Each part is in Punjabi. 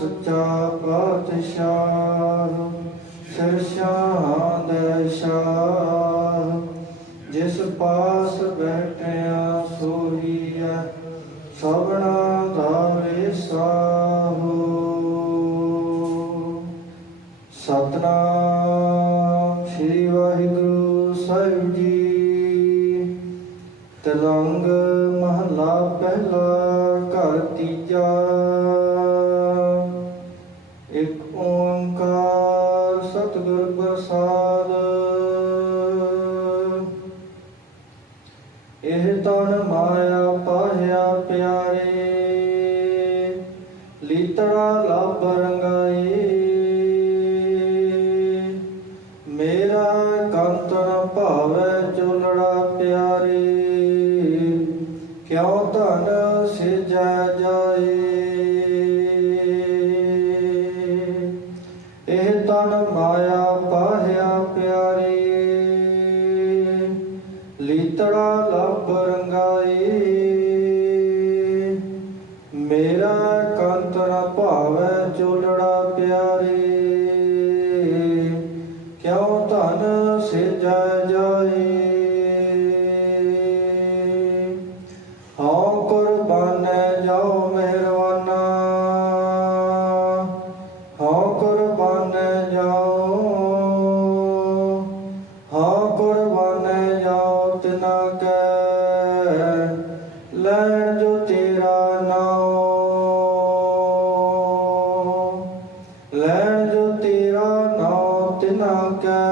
ਸੱਚਾ ਪਾਤਸ਼ਾਹ ਸਰਸ਼ਾਂ ਦੇ ਜਿਸ ਪਾਸ ਬੈਠਿਆ ਸੋਹੀਐ, ਸਭਨਾ ਦਾ ਵਿਸਾਹੋ ਸਤਨਾਮ ਸ੍ਰੀ ਵਾਹਿਗੁਰੂ ਸਾਹਿਬ ਜੀ, ਤਲੰਗ ਮਹਲਾ ਪਹਿਲਾ ਘਰ ਤੀਜਾ। ਸਤਿਗੁਰ ਪ੍ਰਸਾਦ ਇਹ ਤਨ ਮਾਇਆ ਪਾਹਿਆ ਪਿਆਰੇ, ਲੀਤੜਾ ਲੱਭ ਰੰਗਾਈ। ਮੇਰਾ ਕੰਤਨ ਭਾਵੇ ਚੋਲੜਾ ਪਿਆਰੇ, ਕਿਉ ਧਨ ਸਿਜੈ ਜਾਏ। ਇਹ ਤਨ ਤੜਾ ਲੱਭ ਰੰਗਾਏ ਮੇਰਾ ਕੰਤ ਨਾ ਭਾਵੈ ਚੋਲੜਾ ਪਿਆਰੇ। ਕਿਉ ਧਨ ਸੇ ਜਾਏ ਜੋ ਤੇਰਾ ਨਾਉ ਲੈਣ ਜੋ ਤੇਰਾ ਨਾਉ ਤਿਨਾ ਕੈ,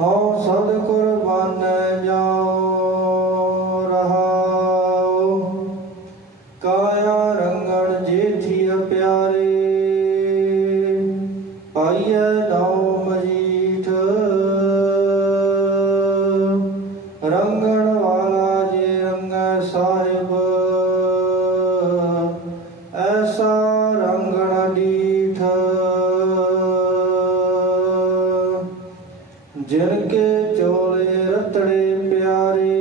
ਹਉ ਸਦ ਕੁਰਬਾਨ ਜਾਉ ਰਹਾਉ। ਕਾਇਆ ਰੰਗਣ ਜੇਠੀ ਪਿਆਰੇ, ਪਾਈਐ ਐਸਾ ਰੰਗਣ ਡੀਠ ਜਿਨ ਕੇ ਚੋਲੇ ਰਤੜੇ ਪਿਆਰੇ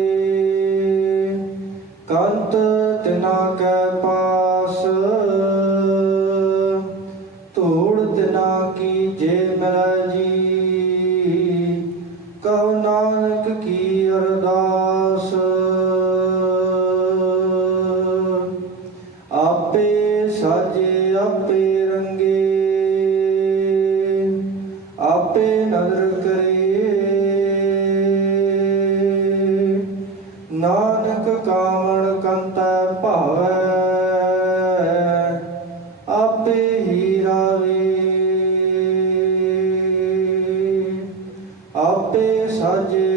ਕੰਤ ਤਿਨਾ ਕੈ ਪਾ ਨਾਨਕ ਕਾਵਣ ਕੰਤੈ ਭਾਵੈ ਆਪੇ ਹੀ ਰਾਵੇ। ਆਪੇ ਸਾਜੇ